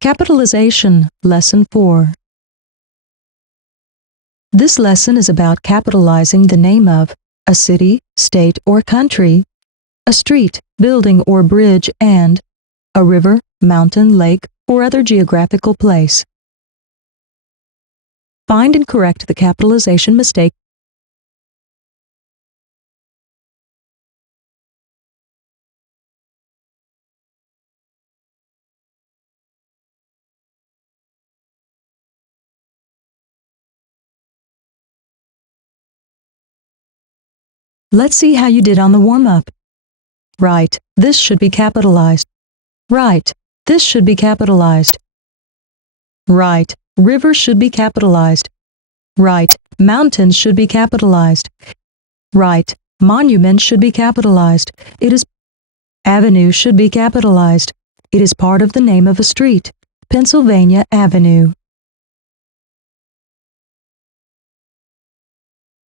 Capitalization, Lesson 4. This lesson is about capitalizing the name of a city, state, or country, a street, building, or bridge, and a river, mountain, lake, or other geographical place. Find and correct the capitalization mistake. Let's see how you did on the warm-up. Right, this should be capitalized. Right, this should be capitalized. Right, river should be capitalized. Right, mountains should be capitalized. Right, monument should be capitalized. It is avenue should be capitalized. It is part of the name of a street. Pennsylvania Avenue.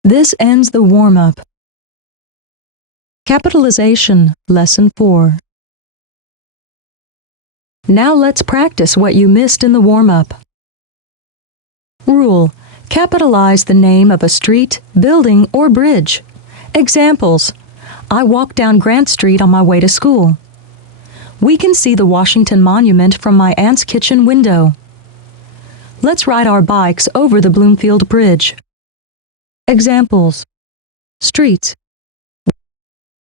This ends the warm-up. Capitalization, Lesson 4. Now let's practice what you missed in the warm-up. Rule: capitalize the name of a street, building, or bridge. Examples: I walk down Grant Street on my way to school. We can see the Washington Monument from my aunt's kitchen window. Let's ride our bikes over the Bloomfield Bridge. Examples: streets.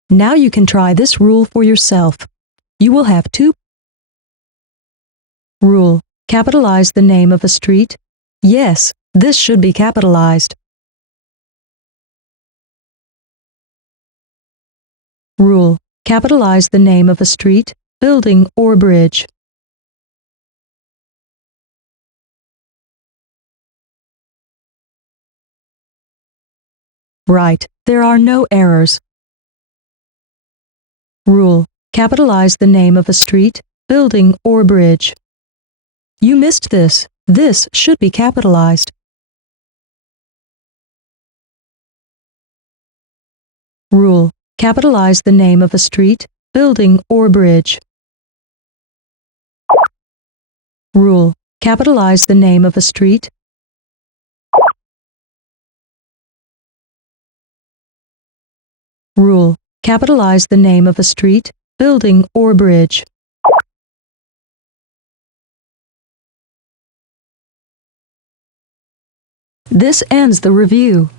Now you can try this rule for yourself. You will have two. Rule: capitalize the name of a street. Yes, this should be capitalized. Rule: capitalize the name of a street, building, or bridge. Right, there are no errors. Rule: capitalize the name of a street, building, or bridge. You missed this. This should be capitalized. Rule: capitalize the name of a street, building, or bridge. Rule: capitalize the name of a street. Rule: capitalize the name of a street, building, or bridge. This ends the review.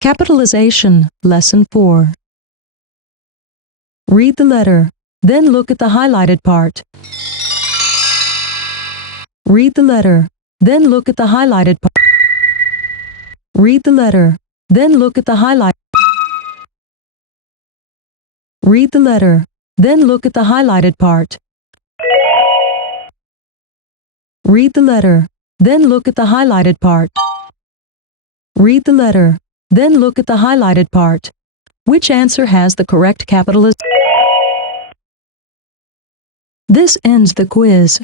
Capitalization, Lesson 4. Read the letter, then look at the highlighted part. Read the letter, then look at the highlighted part. Read the letter, then look at the highlight. Read the letter, then look at the highlighted part. Read the letter, then look at the highlighted part. Read the letter, then look at the highlighted part. Which answer has the correct capitalization? This ends the quiz.